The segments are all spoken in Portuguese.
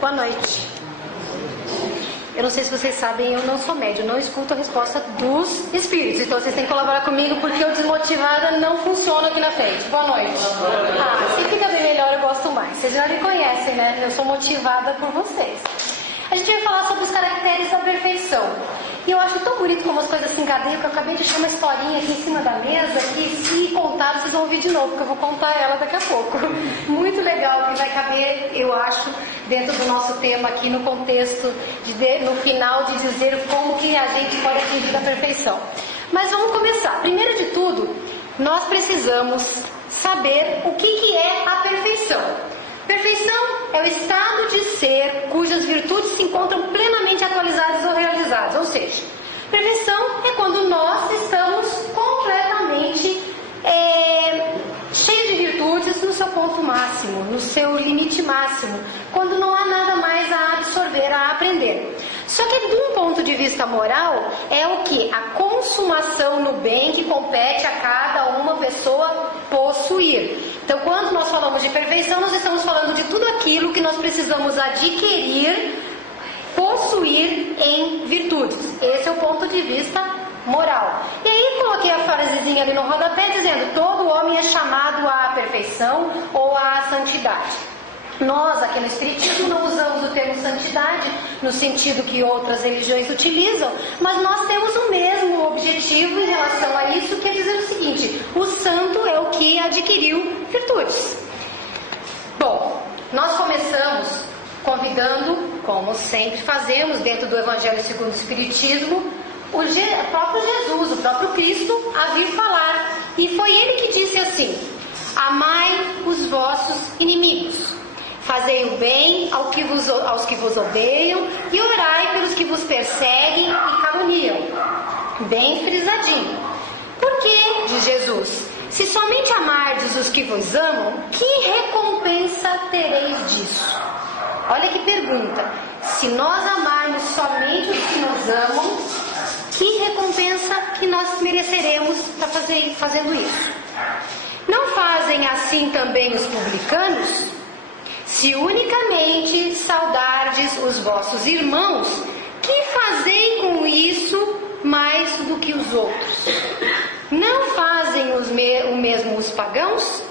Boa noite. Eu não sei se vocês sabem, eu não sou médium, não escuto a resposta dos espíritos. Então vocês têm que colaborar comigo porque eu desmotivada não funciona aqui na frente. Boa noite. Se fica bem melhor, eu gosto mais. Vocês já me conhecem, né? Eu sou motivada por vocês. A gente vai falar sobre os caracteres da perfeição. E eu acho tão bonito como as coisas se encadeiam, que eu acabei de deixar uma historinha aqui em cima da mesa, que se contar, vocês vão ouvir de novo, porque eu vou contar ela daqui a pouco. Muito legal, que vai caber, eu acho, dentro do nosso tema aqui, no contexto, no final, de dizer como que a gente pode atingir a perfeição. Mas vamos começar. Primeiro de tudo, nós precisamos saber o que é a perfeição. Perfeição é o estado de ser cujas virtudes se encontram plenamente atualizadas ou realizadas. Ou seja, perfeição é quando nós estamos completamente cheios de virtudes no seu ponto máximo, no seu limite máximo, quando não há nada mais a absorver, a aprender. Só que de um ponto de vista moral, é o que? A consumação no bem que compete a cada uma pessoa possuir. Então, quando nós falamos de perfeição, nós estamos falando de tudo aquilo que nós precisamos adquirir, possuir em virtudes. Esse é o ponto de vista moral. E aí coloquei a frasezinha ali no rodapé dizendo: todo homem é chamado à perfeição ou à santidade. Nós aqui no Espiritismo não usamos o termo santidade no sentido que outras religiões utilizam, mas nós temos o mesmo objetivo em relação a isso, que é dizer o seguinte: o santo é o que adquiriu virtudes. Bom, nós começamos convidando, como sempre fazemos dentro do Evangelho segundo o Espiritismo, o próprio Jesus, o próprio Cristo, a vir falar. E foi ele que disse assim: amai os vossos inimigos, fazei o bem aos que vos odeiam e orai pelos que vos perseguem e caluniam. Bem frisadinho. Por que, diz Jesus, se somente amardes os que vos amam, que recompensa tereis disso? Olha que pergunta. Se nós amarmos somente os que nos amam, que recompensa que nós mereceremos fazendo isso? Não fazem assim também os publicanos? Se unicamente saudardes os vossos irmãos, que fazei com isso mais do que os outros? Não fazem o mesmo os pagãos?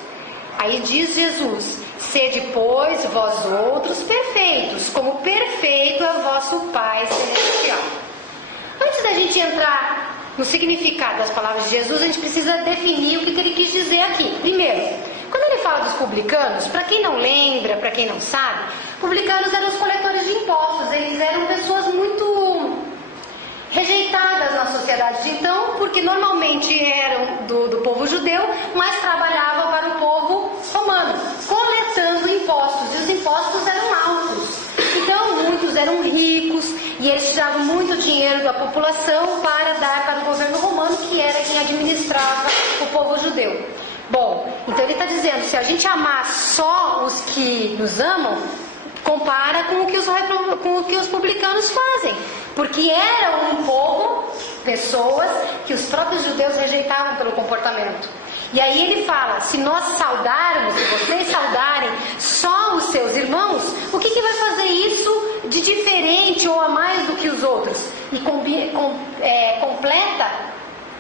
Aí diz Jesus: sede, pois, vós outros perfeitos, como perfeito é o vosso Pai Celestial. Antes da gente entrar no significado das palavras de Jesus, a gente precisa definir o que ele quis dizer aqui. Primeiro, quando ele fala dos publicanos, para quem não lembra, para quem não sabe, publicanos eram os coletores de impostos. Eles eram pessoas muito rejeitadas na sociedade de então, porque normalmente eram do povo judeu, mas trabalhavam para o povo romano, coletando impostos. E os impostos eram altos. Então muitos eram ricos e eles tiravam muito dinheiro da população para dar para o governo romano, que era quem administrava o povo judeu. Bom, então ele está dizendo: se a gente amar só os que nos amam, compara com o que os publicanos fazem, porque era um povo, pessoas que os próprios judeus rejeitavam pelo comportamento. E aí ele fala: se nós saudarmos, se vocês saudarem só os seus irmãos, o que vai fazer isso de diferente ou a mais do que os outros? E completa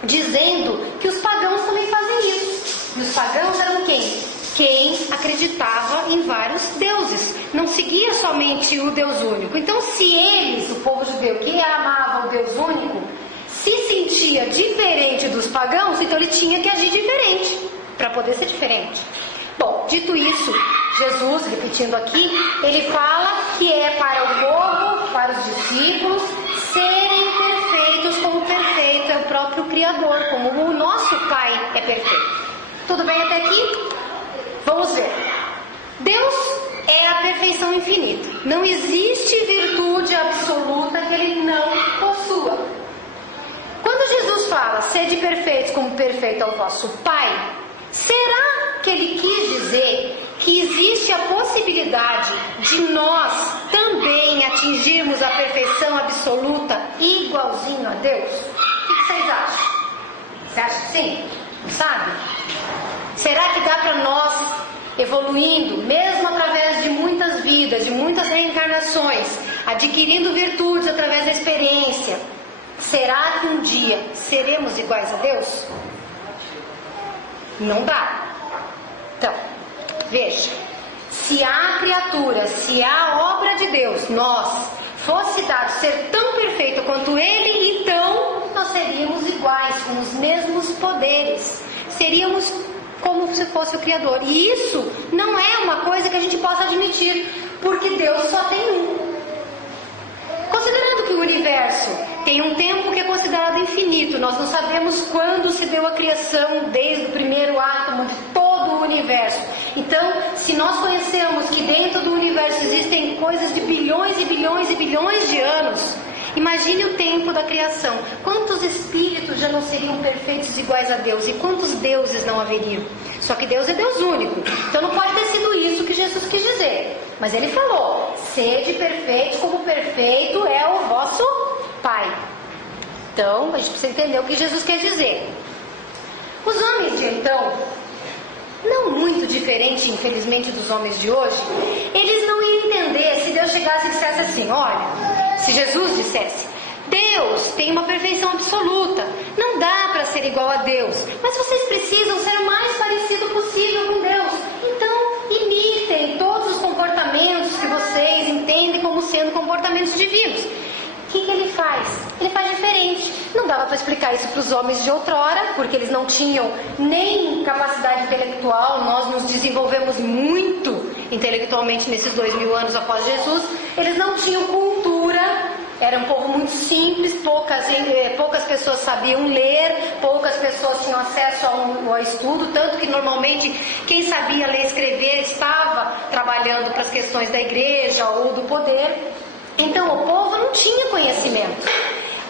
dizendo que os pagãos também fazem isso. E os pagãos eram quem? Quem acreditava em vários deuses, não seguia somente o Deus único. Então, se eles, o povo judeu, que amava o Deus único, se sentia diferente dos pagãos, então ele tinha que agir diferente, para poder ser diferente. Bom, dito isso, Jesus, repetindo aqui, ele fala que é para o povo, para os discípulos, serem perfeitos como perfeito é o próprio Criador, como o nosso Pai é perfeito. Tudo bem até aqui? Vamos ver. Deus é a perfeição infinita. Não existe virtude absoluta que Ele não possua. Quando Jesus fala: sede perfeitos como perfeito é o vosso Pai, será que Ele quis dizer que existe a possibilidade de nós também atingirmos a perfeição absoluta igualzinho a Deus? O que vocês acham? Você acha que sim? Não sabe? Será que dá para nós, evoluindo, mesmo através através de muitas vidas, de muitas reencarnações, adquirindo virtudes através da experiência, será que um dia seremos iguais a Deus? Não dá. Então, veja, se a criatura, se a obra de Deus, nós, fosse dado ser tão perfeito quanto Ele, então nós seríamos iguais, com os mesmos poderes. Seríamos como se fosse o Criador. E isso não é uma coisa que a gente possa admitir, porque Deus só tem um. Considerando que o universo tem um tempo que é considerado infinito, nós não sabemos quando se deu a criação, desde o primeiro átomo de todo o universo. Então, se nós conhecemos que dentro do universo existem coisas de bilhões e bilhões e bilhões de anos, imagine o tempo da criação. Quantos espíritos já não seriam perfeitos iguais a Deus? E quantos deuses não haveriam? Só que Deus é Deus único. Então não pode ter sido isso que Jesus quis dizer. Mas Ele falou: sede perfeitos como perfeito é o vosso Pai. Então a gente precisa entender o que Jesus quer dizer. Os homens de então, não muito diferente, infelizmente, dos homens de hoje, eles não iam entender se Deus chegasse e dissesse assim: olha, se Jesus dissesse, Deus tem uma perfeição absoluta, não dá para ser igual a Deus, mas vocês precisam ser o mais parecido possível com Deus, então imitem todos os comportamentos que vocês entendem como sendo comportamentos divinos. O que Ele faz? Ele faz diferente. Não dava para explicar isso para os homens de outrora, porque eles não tinham nem capacidade intelectual. Nós nos desenvolvemos muito intelectualmente nesses 2000 anos após Jesus. Eles não tinham cultura, era um povo muito simples, poucas pessoas sabiam ler, poucas pessoas tinham acesso ao estudo, tanto que normalmente quem sabia ler e escrever estava trabalhando para as questões da igreja ou do poder. Então o povo não tinha conhecimento.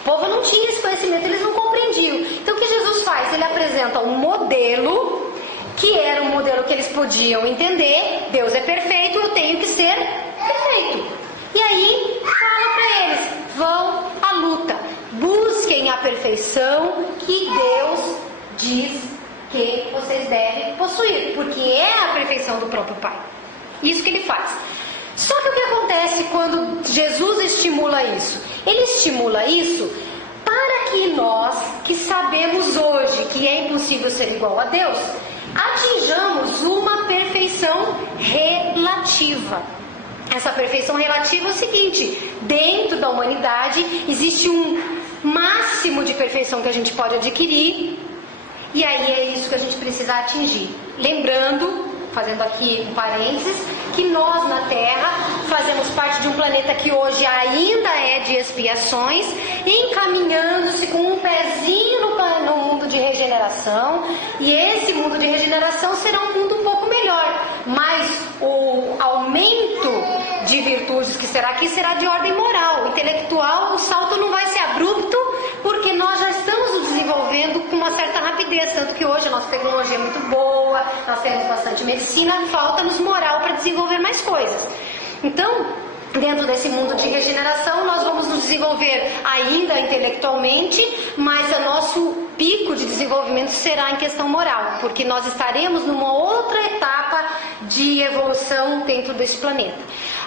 O povo não tinha esse conhecimento, eles não compreendiam. Então o que Jesus faz? Ele apresenta um modelo, que era um modelo que eles podiam entender. Deus é perfeito, eu tenho que ser perfeito. E aí fala para eles: vão à luta, busquem a perfeição que Deus diz que vocês devem possuir, porque é a perfeição do próprio Pai. Isso que Ele faz. Só que o que acontece quando Jesus estimula isso? Ele estimula isso para que nós, que sabemos hoje que é impossível ser igual a Deus, atinjamos uma perfeição relativa. Essa perfeição relativa é o seguinte: dentro da humanidade existe um máximo de perfeição que a gente pode adquirir, e aí é isso que a gente precisa atingir. Lembrando, fazendo aqui um parênteses, que nós na Terra fazemos parte de um planeta que hoje ainda é de expiações, encaminhando-se com um pezinho no mundo de regeneração, e esse mundo de regeneração será um mundo um pouco melhor, mas o aumento de virtudes que será aqui será de ordem moral, intelectual. O salto não vai ser abrupto, porque nós já estamos nos desenvolvendo com uma certa rapidez, tanto que hoje a nossa tecnologia é muito boa, nós temos bastante medicina, falta-nos moral para desenvolver mais coisas. Então, dentro desse mundo de regeneração, nós vamos nos desenvolver ainda intelectualmente, mas o nosso pico de desenvolvimento será em questão moral, porque nós estaremos numa outra etapa de evolução dentro desse planeta.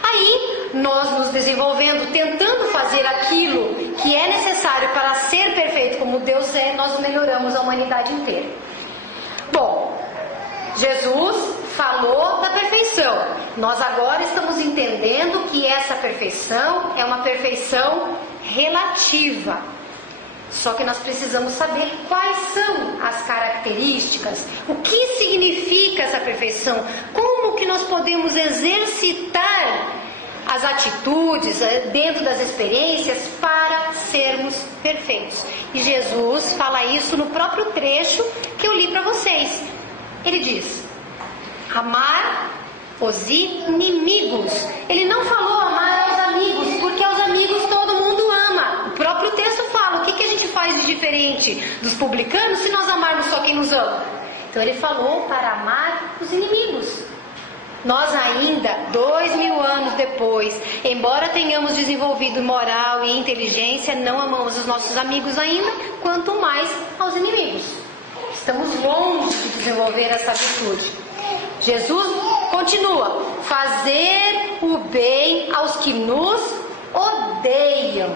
Aí, nós nos desenvolvendo, tentando fazer aquilo que é necessário para ser perfeito como Deus é, nós melhoramos a humanidade inteira. Bom, Jesus falou da perfeição. Nós agora estamos entendendo que essa perfeição é uma perfeição relativa. Só que nós precisamos saber quais são as características, o que significa essa perfeição, como que nós podemos exercitar as atitudes dentro das experiências para sermos perfeitos. E Jesus fala isso no próprio trecho que eu li para vocês. Ele diz: amar os inimigos. Ele não falou amar aos amigos, porque aos amigos todo mundo ama. O próprio texto fala: o que a gente faz de diferente dos publicanos se nós amarmos só quem nos ama? Então ele falou para amar os inimigos. Nós ainda, 2000 anos depois, embora tenhamos desenvolvido moral e inteligência, não amamos os nossos amigos ainda, quanto mais aos inimigos. Estamos longe de desenvolver essa virtude. Jesus continua: fazer o bem aos que nos odeiam.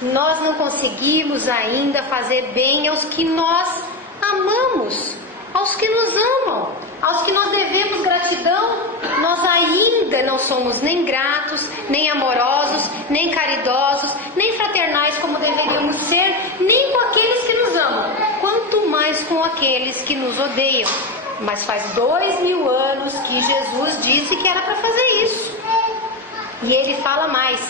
Nós não conseguimos ainda fazer bem aos que nós amamos, aos que nos amam, aos que nós devemos gratidão. Nós ainda não somos nem gratos, nem amorosos, nem caridosos, nem fraternais como deveríamos ser, nem com aqueles que nos amam, quanto mais com aqueles que nos odeiam. Mas faz 2000 anos que Jesus disse que era para fazer isso. E ele fala mais: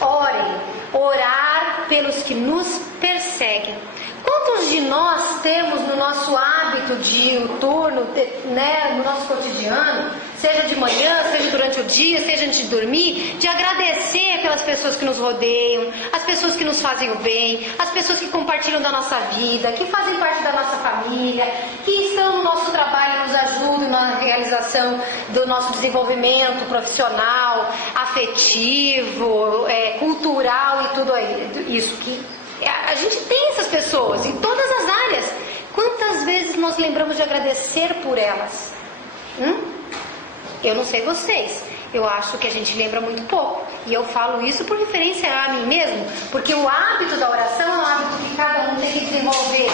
orem, orar pelos que nos perseguem. Quantos de nós temos no nosso hábito diuturno, no nosso cotidiano, seja de manhã, seja durante o dia, seja antes de dormir, de agradecer pelas pessoas que nos rodeiam, as pessoas que nos fazem o bem, as pessoas que compartilham da nossa vida, que fazem parte da nossa família, que estão no nosso trabalho, nos ajudam na realização do nosso desenvolvimento profissional, afetivo, cultural e tudo isso que a gente tem essas pessoas em todas as áreas. Quantas vezes nós lembramos de agradecer por elas? Eu não sei vocês, eu acho que a gente lembra muito pouco. E eu falo isso por referência a mim mesmo, porque o hábito da oração é um hábito que cada um tem que desenvolver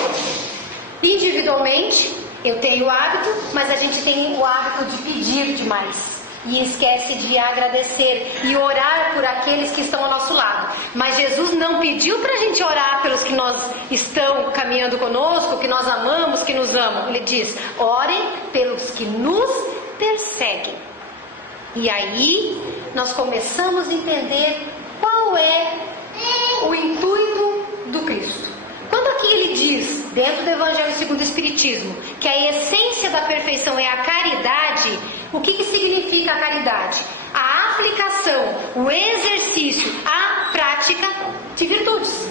individualmente. Eu tenho o hábito, mas a gente tem o hábito de pedir demais e esquece de agradecer e orar por aqueles que estão ao nosso lado. Mas Jesus não pediu para a gente orar pelos que nós estão caminhando conosco, que nós amamos, que nos amam. Ele diz: orem pelos que nos perseguem. E aí nós começamos a entender qual é o intuito do Cristo. Quando aqui ele diz, dentro do Evangelho segundo o Espiritismo, que a essência da perfeição é a caridade, o que significa a caridade? A aplicação, o exercício, a prática de virtudes.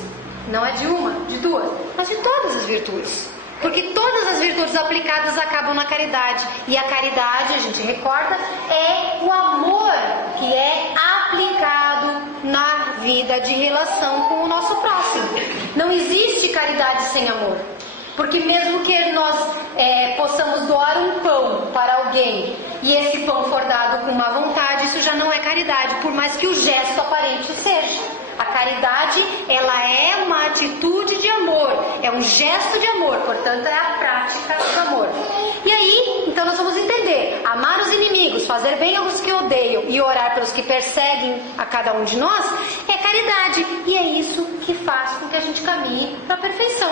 Não é de uma, de duas, mas de todas as virtudes. Porque todas as virtudes aplicadas acabam na caridade. E a caridade, a gente recorda, é o amor que é aplicado na vida de relação com o nosso próximo. Não existe caridade sem amor. Porque mesmo que nós possamos doar um pão para alguém e esse pão for dado com má vontade, isso já não é caridade, por mais que o gesto aparente seja. A caridade, ela é uma atitude de amor, é um gesto de amor, portanto é a prática do amor. E aí, então nós vamos entender: amar os inimigos, fazer bem aos que odeiam e orar pelos que perseguem a cada um de nós é caridade. E é isso que faz com que a gente caminhe para a perfeição.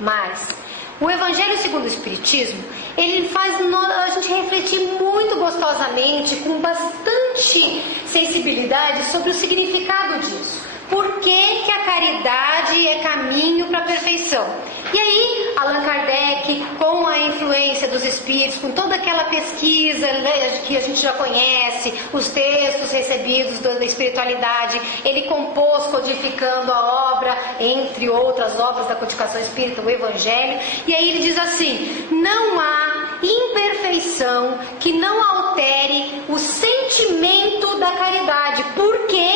Mas o Evangelho segundo o Espiritismo, ele faz a gente refletir muito gostosamente, com bastante sensibilidade, sobre o significado disso. Por que a caridade é caminho para a perfeição? E aí, Allan Kardec, com a influência dos espíritos, com toda aquela pesquisa que a gente já conhece, os textos recebidos da espiritualidade, ele compôs, codificando a obra, entre outras obras da codificação espírita, o Evangelho. E aí ele diz assim: não há imperfeição que não altere o sentimento da caridade. Por quê?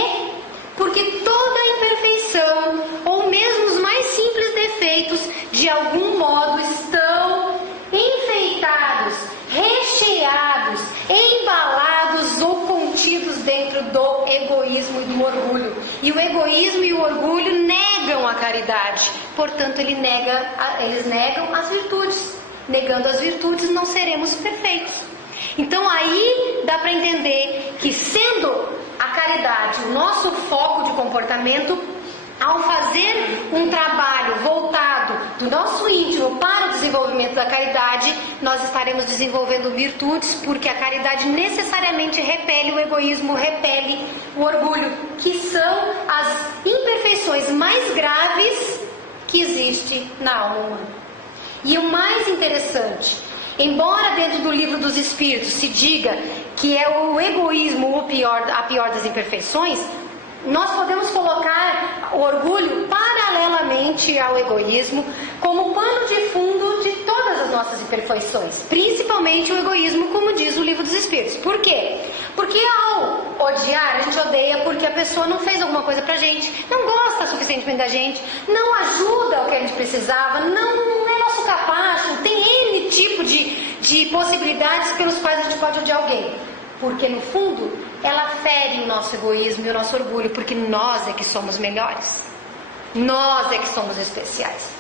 Porque toda imperfeição, ou mesmo os mais simples defeitos, de algum modo estão enfeitados, recheados, embalados ou contidos dentro do egoísmo e do orgulho. E o egoísmo e o orgulho negam a caridade, portanto eles negam as virtudes. Negando as virtudes não seremos perfeitos. Então aí dá para entender que, sendo a caridade o nosso foco de comportamento, ao fazer um trabalho voltado do nosso íntimo para o desenvolvimento da caridade, nós estaremos desenvolvendo virtudes, porque a caridade necessariamente repele o egoísmo, repele o orgulho, que são as imperfeições mais graves que existem na alma humana. E o mais interessante, embora dentro do Livro dos Espíritos se diga que é o egoísmo a pior das imperfeições, nós podemos colocar o orgulho paralelamente ao egoísmo como pano de fundo de todas as nossas imperfeições, principalmente o egoísmo, como diz o Livro dos Espíritos. Por quê? Porque ao odiar, a gente odeia porque a pessoa não fez alguma coisa pra gente, não gosta suficientemente da gente, não ajuda o que a gente precisava, não é nosso capacho, tem N tipo de de possibilidades pelos quais a gente pode odiar alguém. Porque no fundo, ela fere o nosso egoísmo e o nosso orgulho, porque nós é que somos melhores. Nós é que somos especiais.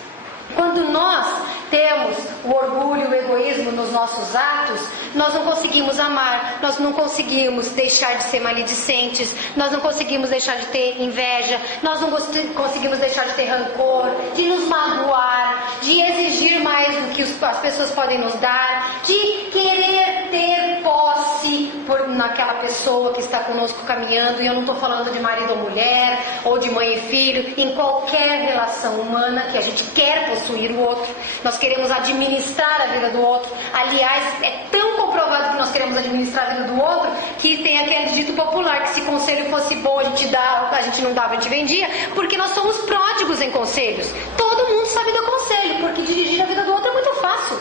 Quando nós temos o orgulho e o egoísmo nos nossos atos, nós não conseguimos amar, nós não conseguimos deixar de ser maledicentes, nós não conseguimos deixar de ter inveja, nós não conseguimos deixar de ter rancor, de nos magoar, de exigir mais do que as pessoas podem nos dar, de querer ter posse naquela pessoa que está conosco caminhando. E eu não estou falando de marido ou mulher, ou de mãe e filho, em qualquer relação humana que a gente quer possuir o outro, nós queremos administrar a vida do outro. Aliás, é tão comprovado que nós queremos administrar a vida do outro, que tem aquele dito popular, que se conselho fosse bom a gente não dava, a gente vendia, porque nós somos pródigos em conselhos. Todo mundo sabe dar conselho, porque dirigir a vida do outro é muito fácil.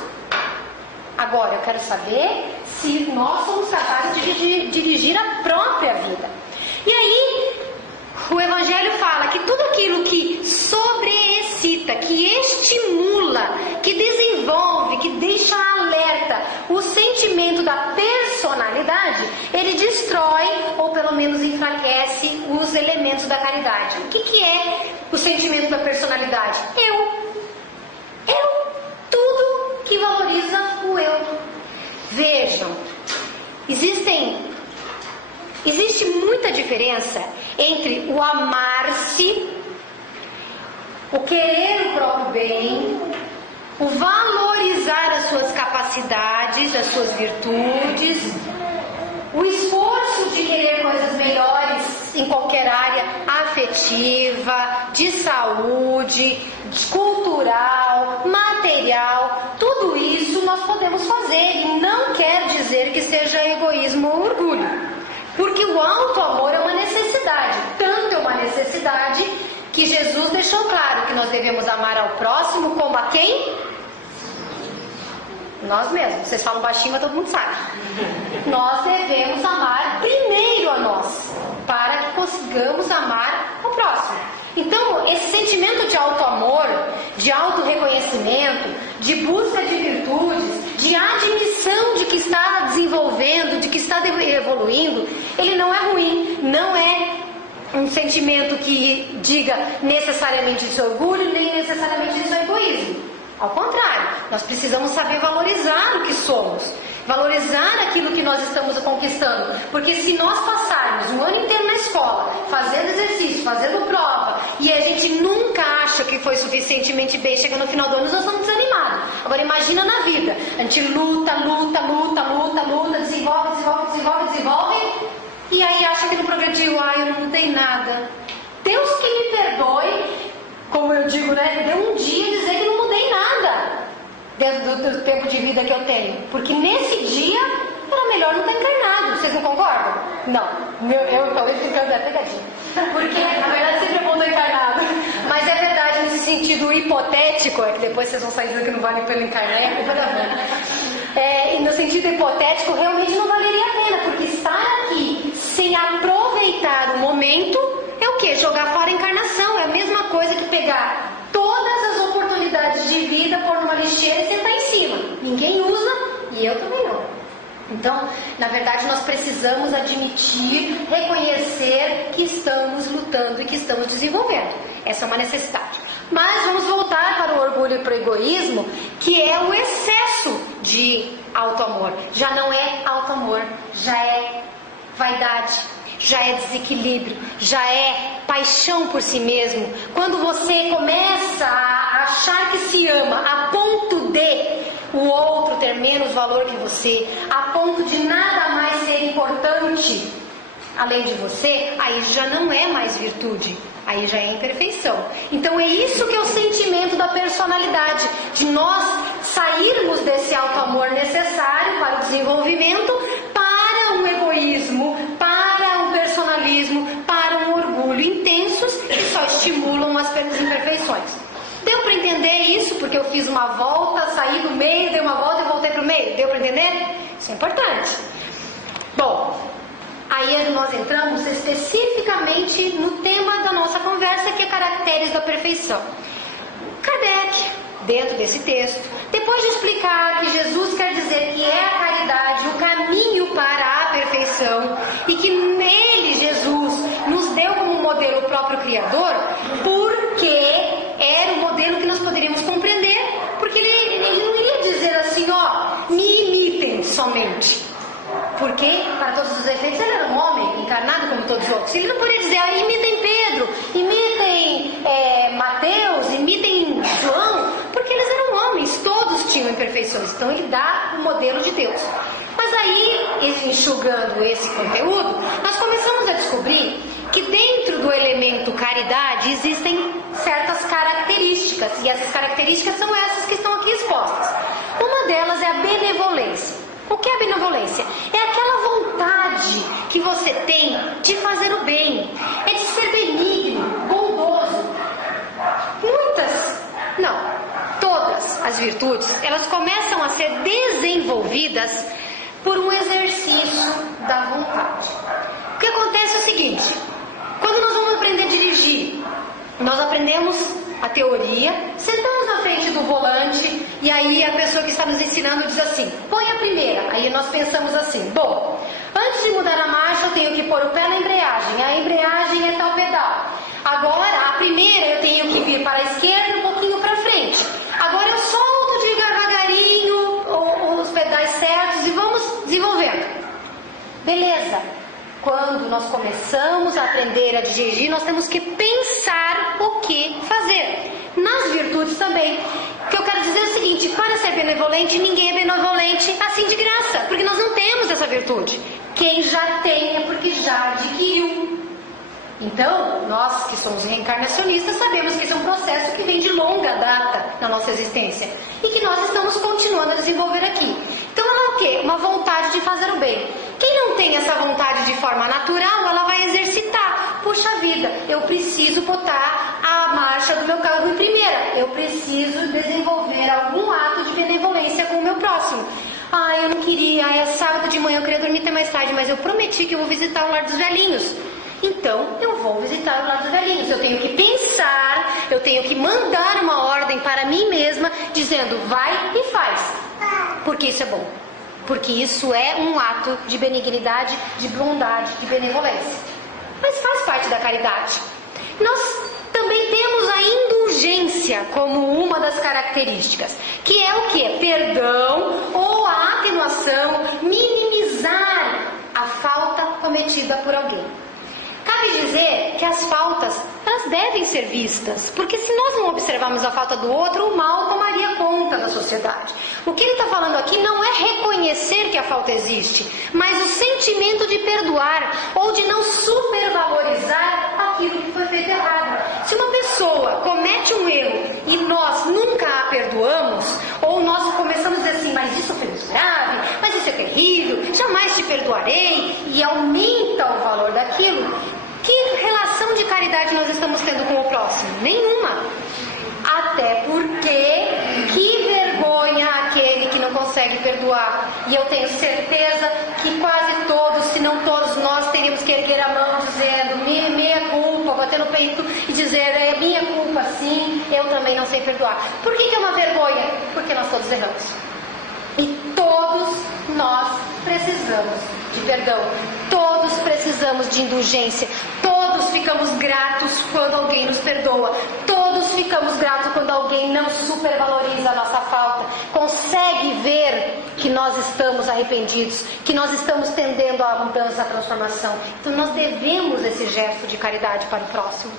Agora, eu quero saber se nós somos capazes de dirigir a própria vida. E aí, o Evangelho fala que tudo aquilo que sobreexcita, que estimula, que desenvolve, que deixa alerta o sentimento da personalidade, ele destrói ou pelo menos enfraquece os elementos da caridade. O que é o sentimento da personalidade? Eu. Tudo que valoriza o eu. Vejam, existe muita diferença entre o amar-se, o querer o próprio bem, o valorizar as suas capacidades, as suas virtudes, o esforço de querer coisas melhores em qualquer área afetiva, de saúde, cultural, material. Tudo isso nós podemos fazer e não quer dizer que seja egoísmo ou orgulho. Porque o auto-amor é uma necessidade. Tanto é uma necessidade que Jesus deixou claro que nós devemos amar ao próximo como a quem? Nós mesmos. Vocês falam baixinho, mas todo mundo sabe. Nós devemos amar primeiro a nós, para que consigamos amar ao próximo. Então, esse sentimento de auto-amor, de auto-reconhecimento, de busca de virtudes, de admissão de que está desenvolvendo, de que está evoluindo, ele não é ruim, não é um sentimento que diga necessariamente isso é orgulho, nem necessariamente isso é egoísmo. Ao contrário, nós precisamos saber valorizar o que somos, valorizar aquilo que nós estamos conquistando, porque se nós passarmos um ano inteiro na escola, fazendo exercício, fazendo prova, e a gente nunca acha que foi suficientemente bem, chega no final do ano nós estamos desanimados. Agora imagina na vida, a gente luta, desenvolve, e aí acha que não progrediu, eu não mudei nada. Deus que me perdoe, como eu digo, né? Deu um dia dizer que não mudei nada dentro do tempo de vida que eu tenho, porque nesse dia era melhor não estar encarnado. Vocês não concordam? Não, eu talvez ficando pegadinha, porque na verdade sempre é bom estar encarnado, mas é verdade nesse sentido hipotético, é que depois vocês vão sair dizendo que não vale pelo encarnar, e no sentido hipotético realmente não valeria a pena, porque estar aqui sem aproveitar o momento é o que? Jogar fora a encarnação. É a mesma coisa que pegar todas as oportunidades de vida, pôr numa lixeira e sentar em cima. Ninguém usa e eu também não. Então, na verdade, nós precisamos admitir, reconhecer que estamos lutando e que estamos desenvolvendo. Essa é uma necessidade. Mas vamos voltar para o orgulho e para o egoísmo, que é o excesso de auto-amor. Já não é auto-amor, já é vaidade, já é desequilíbrio, já é paixão por si mesmo. Quando você começa a achar que se ama a ponto de o outro ter menos valor que você, a ponto de nada mais ser importante além de você, aí já não é mais virtude, aí já é imperfeição. Então é isso que é o sentimento da personalidade, de nós sairmos desse auto-amor necessário para o desenvolvimento, para um egoísmo, para um personalismo, para um orgulho intensos que só estimulam as imperfeições. Deu para entender isso? Porque eu fiz uma volta, saí do meio, dei uma volta e voltei para o meio. Deu para entender? Isso é importante. Bom, aí nós entramos especificamente no tema da nossa conversa, que é caracteres da perfeição. Kardec, dentro desse texto, depois de explicar que Jesus quer dizer que é a caridade o caminho para a perfeição e que nele Jesus nos deu como modelo o próprio Criador, porque era o modelo que nós poderíamos compreender, porque ele não ia dizer assim, me imitem somente, porque para todos os efeitos ele era um homem encarnado como todos os outros. Ele não poderia dizer, imitem Pedro, imitem Mateus, imitem João, porque eles eram homens, todos tinham imperfeições. Então ele dá o modelo de Deus. Mas aí, enxugando esse conteúdo, nós começamos a descobrir que dentro do elemento caridade existem certas características, e essas características são essas que estão aqui expostas. Uma delas é a benevolência. O que é a benevolência? É aquela vontade que você tem de fazer o bem, é de ser benigno, bondoso. Todas as virtudes, elas começam a ser desenvolvidas por um exercício da vontade. O que acontece é o seguinte: quando nós vamos aprender a dirigir, nós aprendemos a teoria, sentamos na frente do volante e aí a pessoa que está nos ensinando diz assim, põe a primeira. Aí nós pensamos assim, bom, antes de mudar a marcha eu tenho que pôr o pé na embreagem, a embreagem é tal pedal. Agora a primeira eu tenho que vir para a esquerda e um pouquinho para frente. Agora eu solto devagarinho os pedais certos e vamos desenvolvendo. Beleza. Quando nós começamos a aprender a dirigir, nós temos que pensar o que fazer. Nas virtudes também. O que eu quero dizer é o seguinte, para ser benevolente, ninguém é benevolente assim de graça, porque nós não temos essa virtude. Quem já tem é porque já adquiriu. Então, nós que somos reencarnacionistas sabemos que isso é um processo que vem de longa data na nossa existência e que nós estamos continuando a desenvolver aqui. Então, ela é o quê? Uma vontade de fazer o bem. Quem não tem essa vontade de forma natural, ela vai exercitar. Puxa vida, eu preciso botar a marcha do meu carro em primeira. Eu preciso desenvolver algum ato de benevolência com o meu próximo. Eu não queria, é sábado de manhã, eu queria dormir até mais tarde, mas eu prometi que eu vou visitar o Lar dos Velhinhos. Então, eu vou visitar o Lar dos Velhinhos. Eu tenho que pensar, eu tenho que mandar uma ordem para mim mesma, dizendo, vai e faz. Porque isso é bom. Porque isso é um ato de benignidade, de bondade, de benevolência. Mas faz parte da caridade. Nós também temos a indulgência como uma das características, que é o quê? Perdão ou a atenuação, minimizar a falta cometida por alguém. Cabe dizer que as faltas, elas devem ser vistas, porque se nós não observarmos a falta do outro, o mal tomaria conta da sociedade. O que ele está falando aqui não é reconhecer que a falta existe, mas o sentimento de perdoar ou de não supervalorizar aquilo que foi feito errado. Se uma pessoa comete um erro e nós nunca a perdoamos, ou nós começamos a dizer assim, mas isso foi grave, mas isso é terrível, jamais te perdoarei, e aumenta o valor daquilo, que relação de caridade nós estamos tendo com o próximo? Nenhuma. Até porque, que vergonha aquele que não consegue perdoar. E eu tenho certeza que quase todos, se não todos nós, teríamos que erguer a mão dizendo, minha culpa, bater no peito e dizer, é minha culpa sim, eu também não sei perdoar. Por que é uma vergonha? Porque nós todos erramos. E todos nós precisamos de perdão. Todos precisamos de indulgência. Todos ficamos gratos quando alguém nos perdoa. Todos ficamos gratos quando alguém não supervaloriza a nossa falta. Consegue ver que nós estamos arrependidos, que nós estamos tendendo à mudança, à transformação. Então nós devemos esse gesto de caridade para o próximo.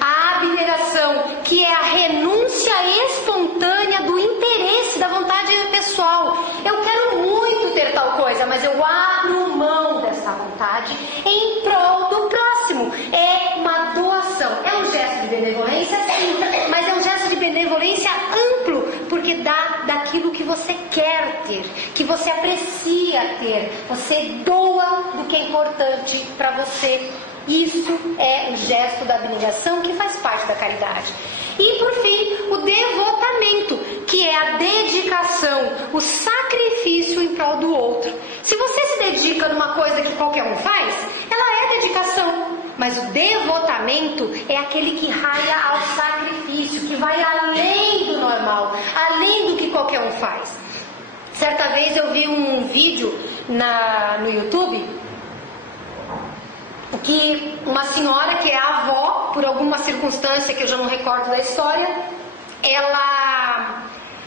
A abnegação, que é a renúncia espontânea do interesse, da vontade pessoal. Eu quero muito ter tal coisa, mas eu abro mão dessa vontade em prol do próximo. É uma doação. É um gesto de benevolência, sim, mas é um gesto de benevolência amplo, porque dá daquilo que você quer ter, que você aprecia ter. Você doa do que é importante para você. Isso é o gesto da abnegação que faz parte da caridade. E por fim, o devotamento, que é a dedicação, o sacrifício em prol do outro. Se você se dedica numa coisa que qualquer um faz, ela é dedicação. Mas o devotamento é aquele que raia ao sacrifício, que vai além do normal, faz. Certa vez eu vi um vídeo no YouTube, que uma senhora que é avó, por alguma circunstância que eu já não recordo da história, ela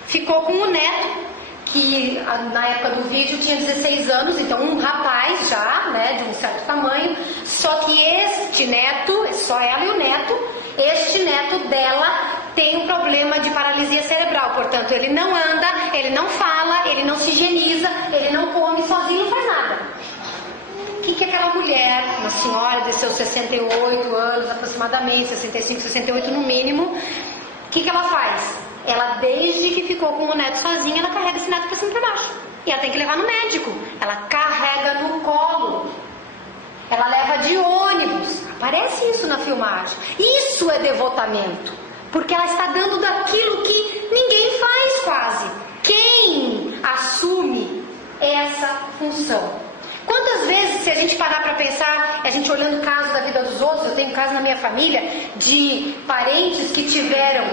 ficou com um neto que na época do vídeo tinha 16 anos, então um rapaz já, né, de um certo tamanho, só que este neto, só ela e o neto, este neto dela tem um problema de paralisia cerebral, portanto ele não anda, ele não fala, ele não se higieniza, ele não come sozinho, não faz nada. O que aquela mulher, uma senhora de seus 68 anos aproximadamente, 65, 68 no mínimo, o que ela faz? Ela, desde que ficou com o neto sozinha, ela carrega esse neto pra cima e pra baixo. E ela tem que levar no médico. Ela carrega no colo. Ela leva de ônibus. Aparece isso na filmagem. Isso é devotamento. Porque ela está dando daquilo que ninguém faz quase. Quem assume essa função? Quantas vezes, se a gente parar para pensar, a gente olhando o caso da vida dos outros, eu tenho um caso na minha família de parentes que tiveram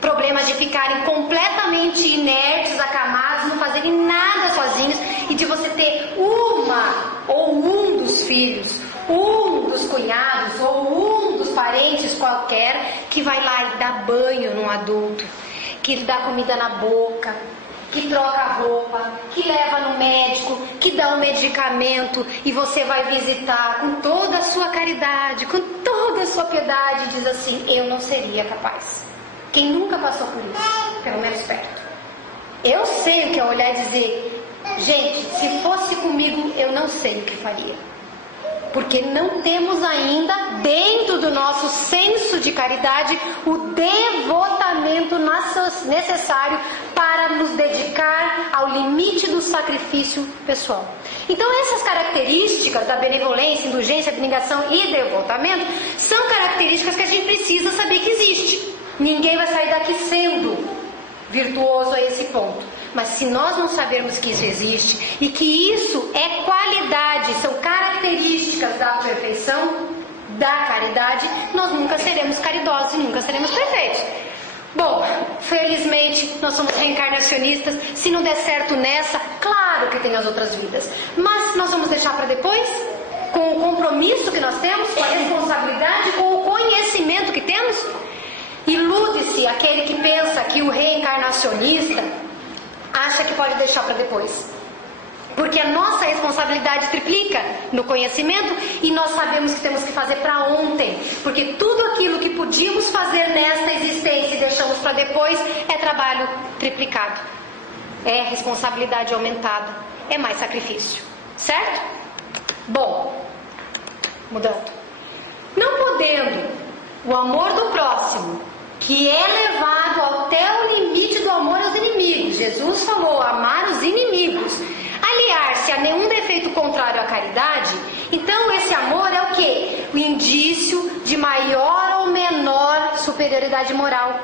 problemas de ficarem completamente inertes, acamados, não fazerem nada sozinhos, e de você ter uma ou um dos filhos, um dos cunhados ou um dos parentes qualquer que vai lá e dá banho num adulto, que dá comida na boca, que troca a roupa, que leva no médico, que dá um medicamento, e você vai visitar com toda a sua caridade, com toda a sua piedade, e diz assim: eu não seria capaz. Quem nunca passou por isso, pelo menos perto. Eu sei o que é olhar e dizer: gente, se fosse comigo, eu não sei o que faria. Porque não temos ainda, dentro do nosso senso de caridade, o devotamento necessário para nos dedicar ao limite do sacrifício pessoal. Então essas características da benevolência, indulgência, abnegação e devotamento são características que a gente precisa saber que existe. Ninguém vai sair daqui sendo virtuoso a esse ponto. Mas se nós não sabermos que isso existe e que isso é qualidade, são características da perfeição, da caridade, nós nunca seremos caridosos e nunca seremos perfeitos. Bom, felizmente nós somos reencarnacionistas. Se não der certo nessa, claro que tem as outras vidas. Mas nós vamos deixar para depois? Com o compromisso que nós temos, com a responsabilidade, com o conhecimento que temos? Ilude-se aquele que pensa que o reencarnacionista acha que pode deixar para depois. Porque a nossa responsabilidade triplica no conhecimento e nós sabemos que temos que fazer para ontem. Porque tudo aquilo que podíamos fazer nesta existência e deixamos para depois é trabalho triplicado. É responsabilidade aumentada. É mais sacrifício. Certo? Bom, mudando. Não podendo o amor do próximo, que é levado até o limite do amor aos inimigos. Jesus falou: amar os inimigos. Aliar-se a nenhum defeito contrário à caridade. Então esse amor é o quê? O indício de maior ou menor superioridade moral.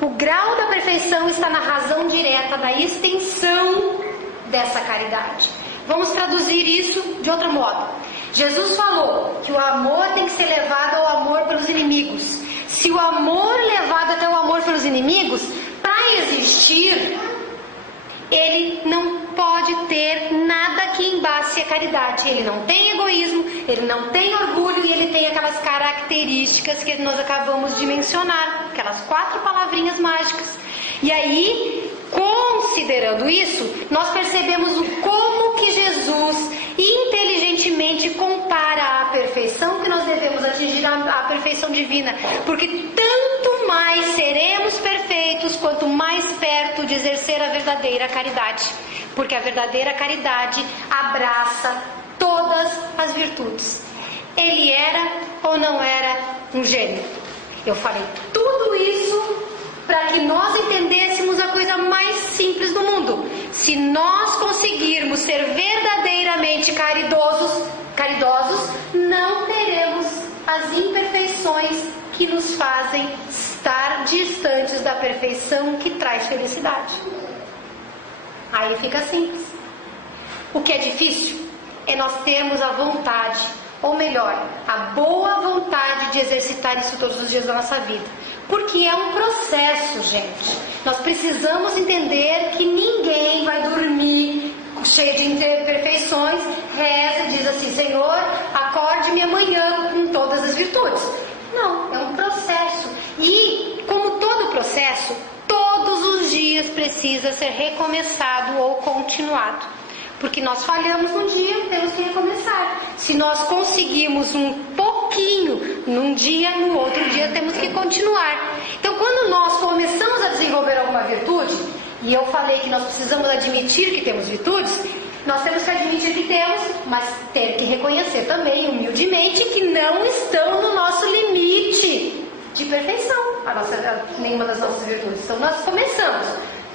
O grau da perfeição está na razão direta da extensão dessa caridade. Vamos traduzir isso de outro modo. Jesus falou que o amor tem que ser levado ao amor pelos inimigos. Se o amor levado até o amor pelos inimigos, para existir, ele não pode ter nada que embace a caridade. Ele não tem egoísmo, ele não tem orgulho e ele tem aquelas características que nós acabamos de mencionar, aquelas 4 palavrinhas mágicas. E aí, considerando isso, nós percebemos como que Jesus inteligentemente compara a perfeição que nós devemos atingir à perfeição divina. Porque tanto mais seremos perfeitos quanto mais perto de exercer a verdadeira caridade. Porque a verdadeira caridade abraça todas as virtudes. Ele era ou não era um gênio? Eu falei tudo isso para que nós entendêssemos a coisa mais simples do mundo. Se nós conseguirmos ser verdadeiramente caridosos, não teremos as imperfeições que nos fazem estar distantes da perfeição que traz felicidade. Aí fica simples. O que é difícil é nós termos a vontade Ou melhor, a boa vontade de exercitar isso todos os dias da nossa vida. Porque é um processo, gente. Nós precisamos entender que ninguém vai dormir cheio de imperfeições, reza e diz assim: Senhor, acorde-me amanhã com todas as virtudes. Não, é um processo. E, como todo processo, todos os dias precisa ser recomeçado ou continuado. Porque nós falhamos um dia, temos que recomeçar. Se nós conseguimos um pouquinho num dia, no outro dia temos que continuar. Então, quando nós começamos a desenvolver alguma virtude, e eu falei que nós precisamos admitir que temos virtudes, nós temos que admitir que temos, mas ter que reconhecer também, humildemente, que não estão no nosso limite de perfeição, nenhuma das nossas virtudes. Então, nós começamos.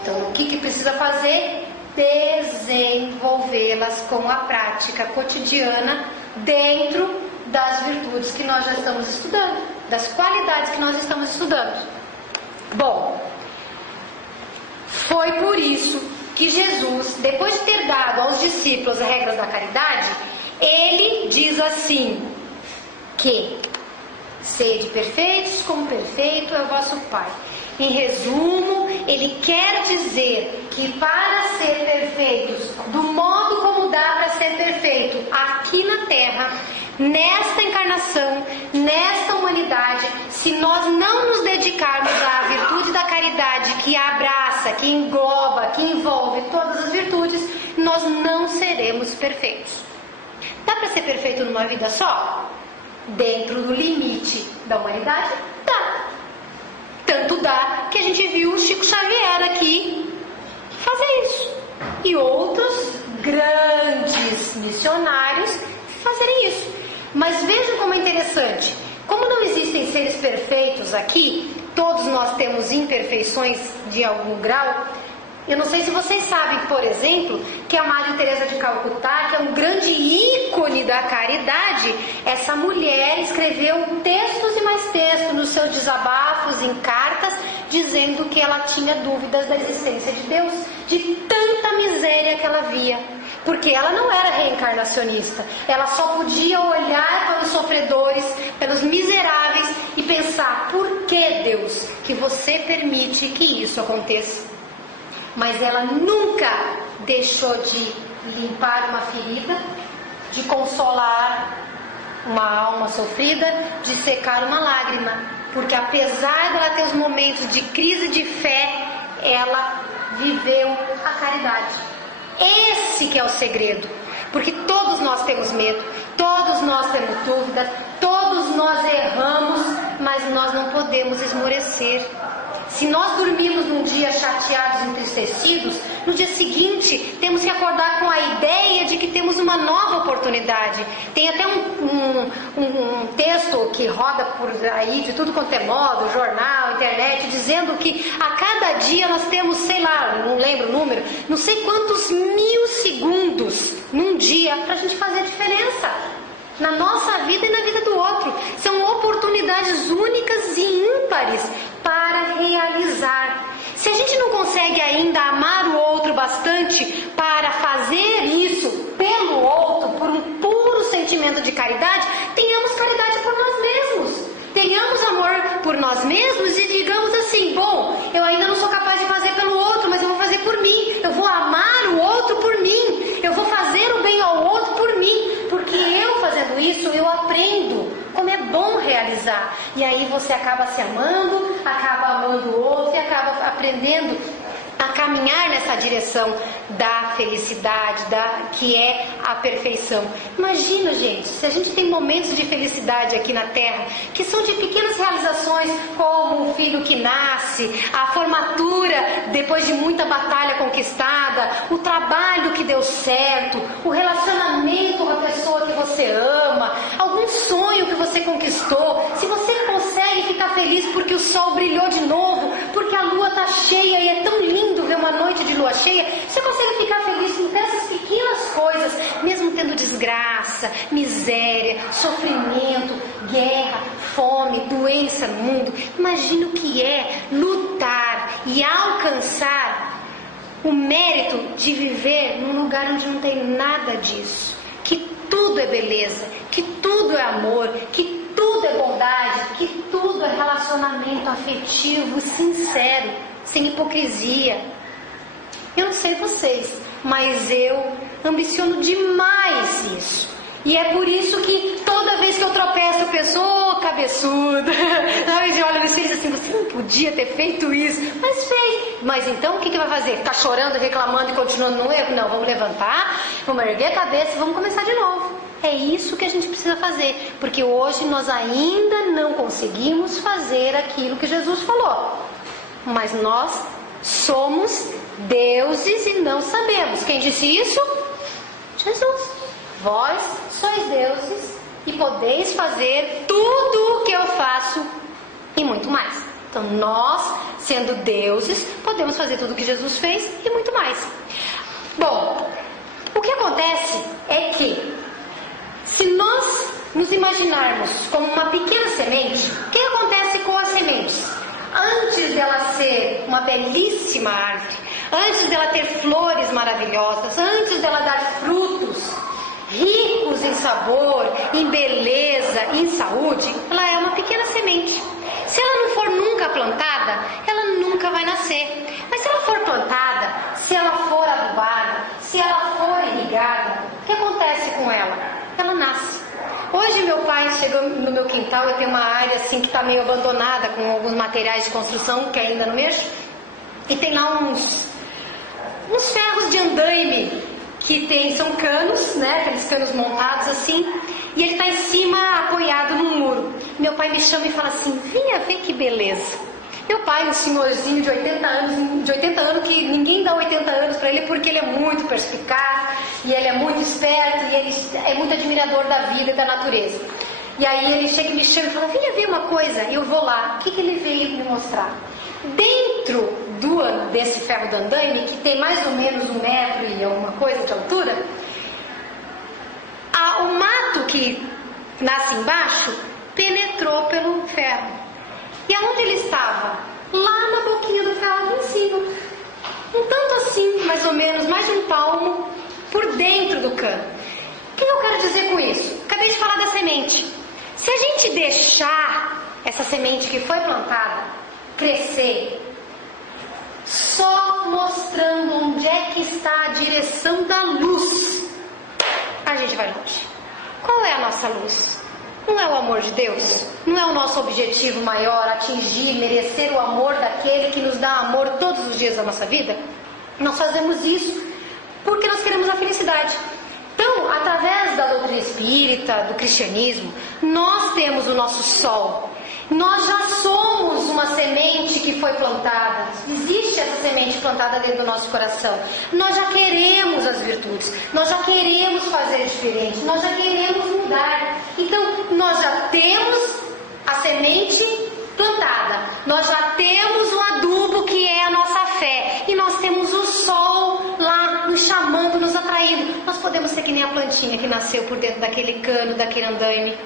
Então, o que precisa fazer? Desenvolvê-las com a prática cotidiana dentro das virtudes que nós já estamos estudando, das qualidades que nós estamos estudando. Bom, foi por isso que Jesus, depois de ter dado aos discípulos as regras da caridade, ele diz assim, que sede perfeitos como perfeito é o vosso Pai. Em resumo, ele quer dizer que para ser perfeitos, do modo como dá para ser perfeito aqui na Terra, nesta encarnação, nesta humanidade, se nós não nos dedicarmos à virtude da caridade que abraça, que engloba, que envolve todas as virtudes, nós não seremos perfeitos. Dá para ser perfeito numa vida só? Dentro do limite da humanidade? Dá. Tanto dá que a gente viu o Chico Xavier aqui fazer isso. E outros grandes missionários fazerem isso. Mas vejam como é interessante. Como não existem seres perfeitos aqui, todos nós temos imperfeições de algum grau. Eu não sei se vocês sabem, por exemplo, que a Madre Teresa de Calcutá, que é um grande ícone da caridade, essa mulher escreveu textos e mais textos nos seus desabafos, em cartas, dizendo que ela tinha dúvidas da existência de Deus, de tanta miséria que ela via. Porque ela não era reencarnacionista, ela só podia olhar para os sofredores, pelos miseráveis e pensar: por que, Deus, que você permite que isso aconteça? Mas ela nunca deixou de limpar uma ferida, de consolar uma alma sofrida, de secar uma lágrima, porque apesar dela ter os momentos de crise de fé, ela viveu a caridade. Esse que é o segredo, porque todos nós temos medo, todos nós temos dúvidas, todos nós erramos, mas nós não podemos esmorecer. Se nós dormirmos num dia chateados, entristecidos, no dia seguinte temos que acordar com a ideia de que temos uma nova oportunidade. Tem até um texto que roda por aí de tudo quanto é modo, jornal, internet, dizendo que a cada dia nós temos, sei lá, não lembro o número, não sei quantos 1000 segundos num dia para a gente fazer a diferença na nossa vida e na vida do outro. São oportunidades únicas e ímpares para realizar. Se a gente não consegue ainda amar o outro bastante para fazer isso pelo outro, por um puro sentimento de caridade, tenhamos caridade por nós mesmos. Tenhamos amor por nós mesmos e digamos assim: bom, eu ainda não sou capaz de fazer pelo outro, mas eu vou fazer por mim. Eu vou amar o outro por mim. Eu vou fazer o bem ao outro por mim. Porque eu fazendo isso, eu aprendo como é bom realizar. E aí você acaba se amando, acaba amando o outro e acaba aprendendo a caminhar nessa direção da felicidade, que é a perfeição. Imagina, gente, se a gente tem momentos de felicidade aqui na Terra, que são de pequenas realizações, como o filho que nasce, a formatura depois de muita batalha conquistada, o trabalho que deu certo, o relacionamento com a pessoa que você ama, algum sonho que você conquistou. Se você consegue ficar feliz porque o sol brilhou de novo, porque a lua está cheia e é tão lindo ver uma noite de lua cheia, você consegue ficar feliz com essas pequenas coisas, mesmo tendo desgraça, miséria, sofrimento, guerra, fome, doença no mundo. Imagina o que é lutar e alcançar o mérito de viver num lugar onde não tem nada disso. Que tudo é beleza, que tudo é amor, que tudo é bondade, que tudo é relacionamento afetivo, sincero, sem hipocrisia. Eu não sei vocês, mas eu ambiciono demais isso. E é por isso que toda vez que eu tropeço, eu penso, ô cabeçuda. Às vezes olha no espelho e diz assim, você não podia ter feito isso. Mas fez. Mas então o que vai fazer? Ficar chorando, reclamando e continuando no erro? Não, vamos levantar, vamos erguer a cabeça e vamos começar de novo. É isso que a gente precisa fazer. Porque hoje nós ainda não conseguimos fazer aquilo que Jesus falou. Mas nós somos deuses e não sabemos. Quem disse isso? Jesus. Vós sois deuses e podeis fazer tudo o que eu faço e muito mais. Então nós, sendo deuses, podemos fazer tudo o que Jesus fez e muito mais. Bom, o que acontece é que se nós nos imaginarmos como uma pequena semente, o que acontece com as sementes? Antes dela ser uma belíssima árvore, antes dela ter flores maravilhosas, antes dela dar frutos ricos em sabor, em beleza, em saúde, ela é uma pequena semente. Se ela não for nunca plantada, ela nunca vai nascer. Mas se ela for plantada, se ela for adubada, se ela for irrigada, o que acontece com ela? Ela nasce. Hoje meu pai chegou no meu quintal, eu tenho uma área assim que está meio abandonada, com alguns materiais de construção que ainda não mexo, e tem lá uns ferros de andaime que são canos, né, aqueles canos montados assim, e ele está em cima apoiado num muro. Meu pai me chama e fala assim, venha ver que beleza. Meu pai, um senhorzinho de 80 anos, que ninguém dá 80 anos para ele porque ele é muito perspicaz, e ele é muito esperto, e ele é muito admirador da vida e da natureza. E aí ele chega e me chama e fala, venha ver uma coisa, e eu vou lá. O que ele veio me mostrar? Dentro desse ferro de andaime, que tem mais ou menos 1 metro e alguma coisa de altura, o mato que nasce embaixo penetrou pelo ferro. E aonde ele estava? Lá na boquinha do ferro em cima. Um tanto assim, mais ou menos, mais de 1 palmo por dentro do cano. O que eu quero dizer com isso? Acabei de falar da semente. Se a gente deixar essa semente que foi plantada crescer, só mostrando onde é que está a direção da luz, a gente vai longe. Qual é a nossa luz? Não é o amor de Deus? Não é o nosso objetivo maior atingir, merecer o amor daquele que nos dá amor todos os dias da nossa vida? Nós fazemos isso porque nós queremos a felicidade. Então, através da doutrina espírita, do cristianismo, nós temos o nosso sol. Nós já somos uma semente que foi plantada. Existe essa semente plantada dentro do nosso coração. Nós já queremos as virtudes. Nós já queremos fazer diferente. Nós já queremos mudar. Então, nós já temos a semente plantada. Nós já temos o adubo que é a nossa fé. E nós temos o sol lá nos chamando, nos atraindo. Nós podemos ser que nem a plantinha que nasceu por dentro daquele cano, daquele andaime.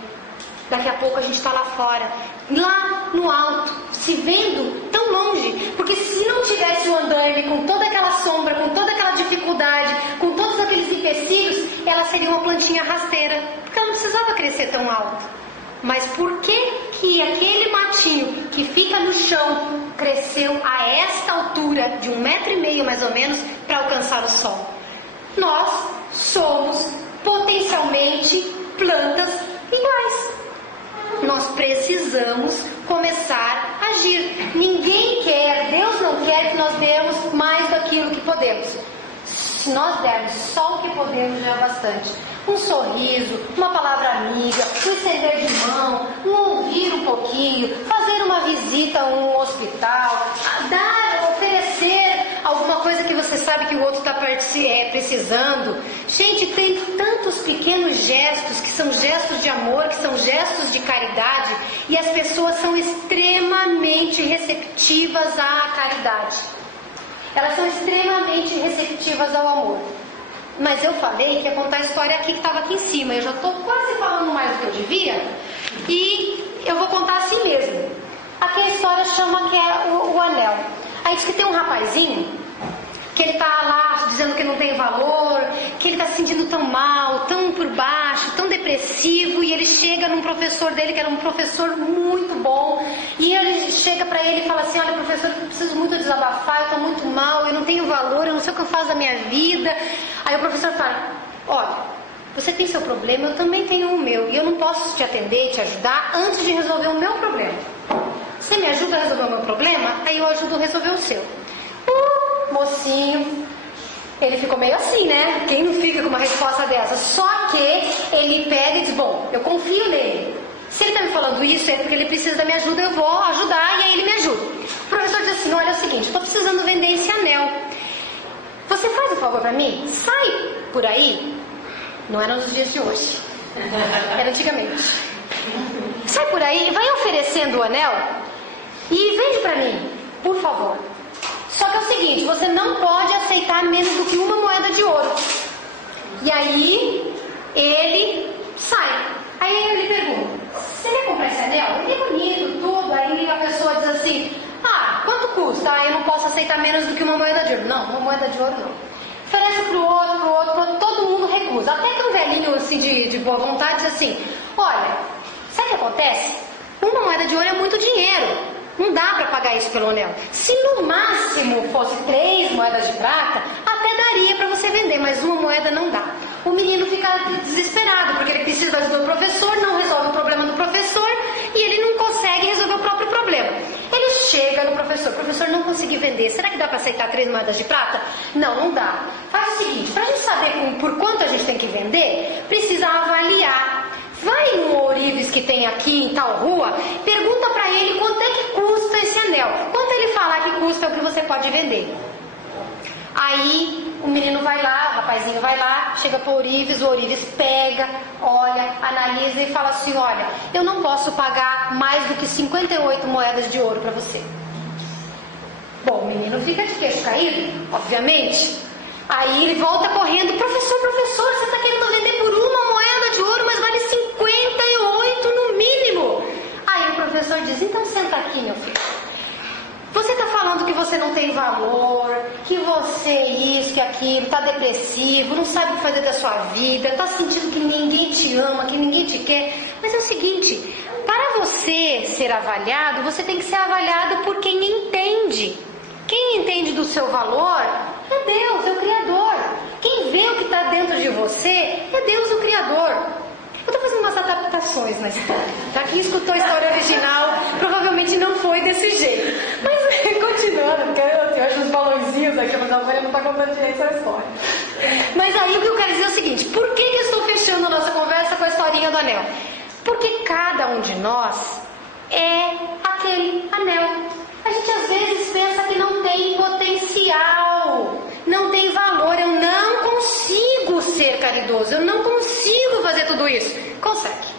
Daqui a pouco a gente está lá fora, lá no alto, se vendo tão longe. Porque se não tivesse o andaime com toda aquela sombra, com toda aquela dificuldade, com todos aqueles empecilhos, ela seria uma plantinha rasteira, porque ela não precisava crescer tão alto. Mas por que aquele matinho que fica no chão cresceu a esta altura de 1,5 metro mais ou menos para alcançar o sol? Nós somos potencialmente plantas iguais. Nós precisamos começar a agir. Ninguém quer, Deus não quer que nós demos mais daquilo que podemos. Se nós dermos só o que podemos, já é bastante. Um sorriso, uma palavra amiga, um estender de mão, um ouvir um pouquinho, fazer uma visita a um hospital, oferecer alguma coisa que você sabe que o outro está precisando. Gente, tem tantos pequenos gestos que são gestos de amor, que são gestos de caridade, e as pessoas são extremamente receptivas à caridade. Elas são extremamente receptivas ao amor. Mas eu falei que ia contar a história aqui que estava aqui em cima. Eu já estou quase falando mais do que eu devia. E eu vou contar assim mesmo. Aqui a história chama que é o anel. Aí diz que tem um rapazinho que ele está lá dizendo que não tem valor, que ele está se sentindo tão mal, tão por baixo. baixo, tão depressivo, e ele chega num professor dele, que era um professor muito bom, e ele chega para ele e fala assim: olha, professor, eu preciso muito desabafar, eu estou muito mal, eu não tenho valor, eu não sei o que eu faço da minha vida. Aí o professor fala: olha, você tem seu problema, eu também tenho o meu, e eu não posso te atender, te ajudar antes de resolver o meu problema. Você me ajuda a resolver o meu problema? Aí eu ajudo a resolver o seu. O mocinho, ele ficou meio assim, né? Quem não fica com uma resposta dessa? Só que ele pega e diz: bom, eu confio nele. Se ele está me falando isso, é porque ele precisa da minha ajuda, eu vou ajudar, e aí ele me ajuda. O professor diz assim: olha, é o seguinte, estou precisando vender esse anel. Você faz um favor para mim? Sai por aí. Não era nos dias de hoje, era antigamente. Sai por aí, vai oferecendo o anel e vende para mim, por favor. Só que é o seguinte, você não pode aceitar menos do que uma moeda de ouro. E aí ele sai. Aí eu lhe pergunto: você quer comprar esse anel? Ele é bonito, tudo. Aí a pessoa diz assim: ah, quanto custa? Ah, eu não posso aceitar menos do que uma moeda de ouro. Não, uma moeda de ouro não. Oferece pro outro, todo mundo recusa. Até que um velhinho assim de boa vontade diz assim: olha, sabe o que acontece? Uma moeda de ouro é muito dinheiro. Não dá para pagar isso pelo anel. Se no máximo fosse 3 moedas de prata, até daria para você vender, mas uma moeda não dá. O menino fica desesperado, porque ele precisa da ajuda do professor, não resolve o problema do professor, e ele não consegue resolver o próprio problema. Ele chega no professor não consegui vender, será que dá para aceitar 3 moedas de prata? Não, não dá. Faz o seguinte, para a gente saber por quanto a gente tem que vender, precisa avaliar. Vai no ourives que tem aqui em tal rua, pergunta para ele quanto é que custa esse anel. Quanto ele falar que custa é o que você pode vender. Aí o menino vai lá, o rapazinho vai lá, chega para o ourives pega, olha, analisa e fala assim: olha, eu não posso pagar mais do que 58 moedas de ouro para você. Bom, o menino fica de queixo caído, obviamente. Aí ele volta correndo: professor, você está querendo vender por uma moeda de ouro, mas vale 58 no mínimo. Aí o professor diz: então senta aqui, meu filho. Você está falando que você não tem valor, que você isso, que aquilo, está depressivo, não sabe o que fazer da sua vida, está sentindo que ninguém te ama, que ninguém te quer. Mas é o seguinte, para você ser avaliado, você tem que ser avaliado por quem entende. Quem entende do seu valor é Deus, é o Criador. Quem vê o que está dentro de você é Deus, o Criador. Eu estou fazendo umas adaptações na história. Para quem escutou a história original, provavelmente não foi desse jeito. Mas continuando, porque eu acho os balãozinhos aqui, mas a Maria não está contando direito essa história. Mas aí o que eu quero dizer é o seguinte: por que eu estou fechando a nossa conversa com a historinha do anel? Porque cada um de nós é aquele anel. A gente às vezes pensa que não tem potencial, não tem valor. Eu não consigo ser caridoso, eu não consigo fazer tudo isso. Consegue.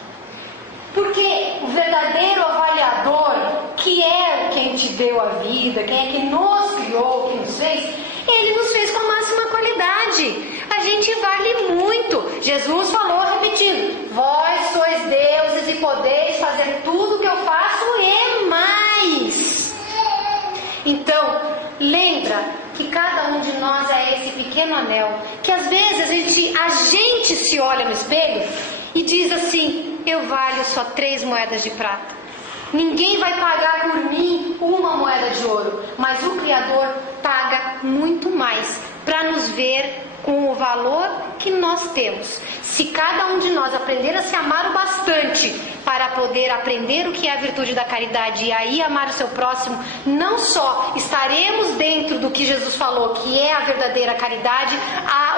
Porque o verdadeiro avaliador, que é quem te deu a vida, quem é que nos criou, quem nos fez, ele nos fez com a máxima qualidade. A gente vale muito. Jesus falou, repetindo: vós sois deuses e podeis fazer tudo o que eu faço e mais. Então, lembra que cada um de nós é esse pequeno anel, que às vezes a gente se olha no espelho e diz assim: eu valho só 3 moedas de prata. Ninguém vai pagar por mim uma moeda de ouro, mas o Criador paga muito mais para nos ver com o valor que nós temos. Se cada um de nós aprender a se amar o bastante para poder aprender o que é a virtude da caridade e aí amar o seu próximo, não só estaremos dentro do que Jesus falou, que é a verdadeira caridade,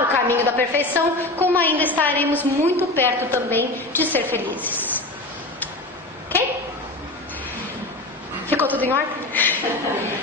o caminho da perfeição, como ainda estaremos muito perto também de ser felizes. Ok? Ficou tudo em ordem?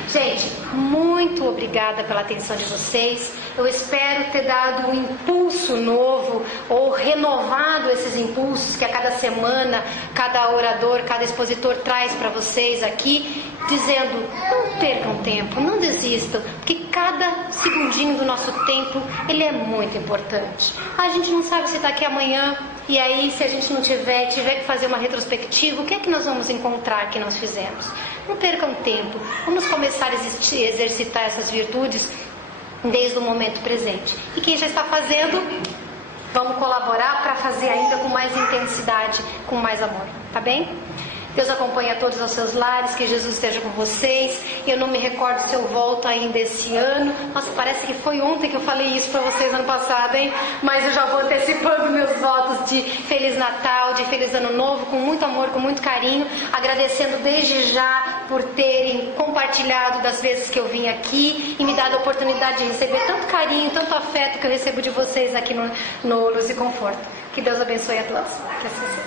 Gente, muito obrigada pela atenção de vocês. Eu espero ter dado um impulso novo ou renovado esses impulsos que a cada semana, cada orador, cada expositor traz para vocês aqui, dizendo: não percam tempo, não desistam, porque cada segundinho do nosso tempo, ele é muito importante. A gente não sabe se está aqui amanhã, e aí se a gente não tiver que fazer uma retrospectiva, o que é que nós vamos encontrar que nós fizemos? Não percam tempo, vamos começar a exercitar essas virtudes desde o momento presente. E quem já está fazendo, Vamos colaborar para fazer ainda com mais intensidade, com mais amor, tá bem? Deus acompanhe a todos aos seus lares, que Jesus esteja com vocês. Eu não me recordo se eu volto ainda esse ano. Nossa, parece que foi ontem que eu falei isso para vocês ano passado, hein? Mas eu já vou antecipando meus votos de Feliz Natal, de Feliz Ano Novo, com muito amor, com muito carinho. Agradecendo desde já por terem compartilhado das vezes que eu vim aqui e me dado a oportunidade de receber tanto carinho, tanto afeto que eu recebo de vocês aqui no Luz e Conforto. Que Deus abençoe a todos. Que assim seja.